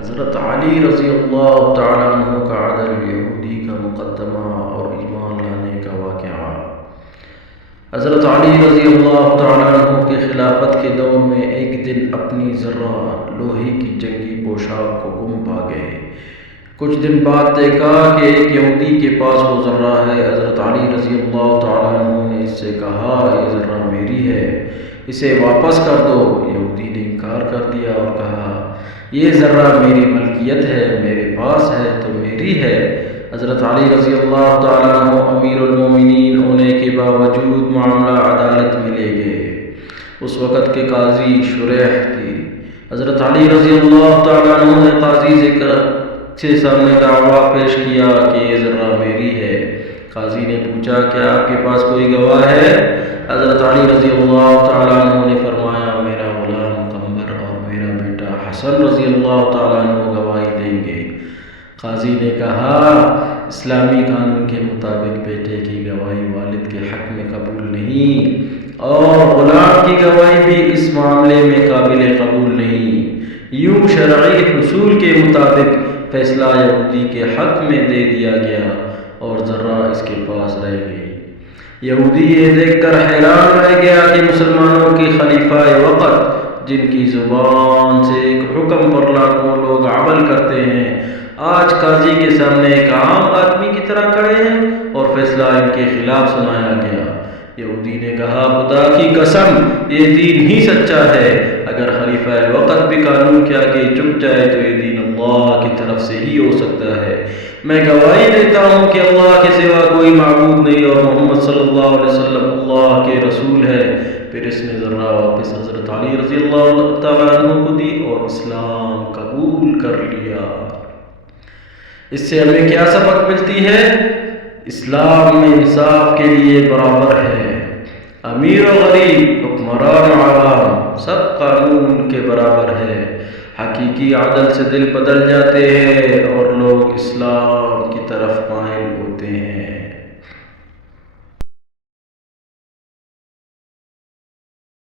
حضرت علی رضی اللہ تعالیٰ عنہ کا عدل، یہودی کا مقدمہ اور ایمان لانے کا واقعہ۔ حضرت علی رضی اللہ تعالیٰ عنہ کے خلافت کے دور میں ایک دن اپنی ذرہ لوہے کی جنگی پوشاک کو گم پا گئے۔ کچھ دن بعد دیکھا کہ ایک یہودی کے پاس وہ ذرہ ہے۔ حضرت علی رضی اللہ تعالیٰ عنہ نے اس سے کہا، یہ ذرہ میری ہے، اسے واپس کر دو۔ یہودی نے انکار کر دیا اور کہا، یہ ذرہ میری ملکیت ہے، میرے پاس ہے تو میری ہے۔ حضرت علی رضی اللہ تعالیٰ عنہ امیر المومنین ہونے کے باوجود معاملہ عدالت میں لے گئے۔ اس وقت کے قاضی شریح تھی۔ حضرت علی رضی اللہ تعالیٰ عنہ نے قاضی سے سامنے دعویٰ پیش کیا کہ یہ ذرہ میری ہے۔ قاضی نے پوچھا، کیا آپ کے پاس کوئی گواہ ہے؟ حضرت علی رضی اللہ تعالیٰ عنہ نے فرمایا، میرا غلام قمبر اور میرا بیٹا حسن رضی اللہ تعالیٰ عنہ گواہی دیں گے۔ قاضی نے کہا، اسلامی قانون کے مطابق بیٹے کی گواہی والد کے حق میں قبول نہیں اور غلام کی گواہی بھی اس معاملے میں قابل قبول نہیں۔ یوں شرعی اصول کے مطابق فیصلہ یہودی کے حق میں دے دیا گیا اور ذرہ اس کے پاس رہ گئی۔ یہودی یہ دیکھ کر حیران رہ گیا کہ مسلمانوں کے خلیفہ وقت، جن کی زبان سے ایک حکم پر لاکھوں لوگ عمل کرتے ہیں، آج قاضی کے سامنے ایک عام آدمی کی طرح کھڑے ہیں اور فیصلہ ان کے خلاف سنایا گیا۔ یہودی نے کہا، خدا کی قسم، یہ دین ہی سچا ہے۔ اگر خلیفہ وقت بھی قانون کے آگے جھک جائے تو یہ دین اللہ کی طرف سے ہی ہو سکتا ہے۔ میں گواہی دیتا ہوں کہ اللہ کے سوا کوئی معبود نہیں اور محمد صلی اللہ علیہ وسلم اللہ کے رسول ہے۔ پھر اس نے ذرہ واپس حضرت علی رضی اللہ تعالیٰ عنہ کو دی اور اسلام قبول کر لیا۔ اس سے ہمیں کیا سبق ملتی ہے؟ اسلام میں انصاف کے لیے برابر ہے۔ امیر و غریب، حکمران و عوام، سب قانون کے برابر ہے۔ حقیقی عدل سے دل بدل جاتے ہیں اور لوگ اسلام کی طرف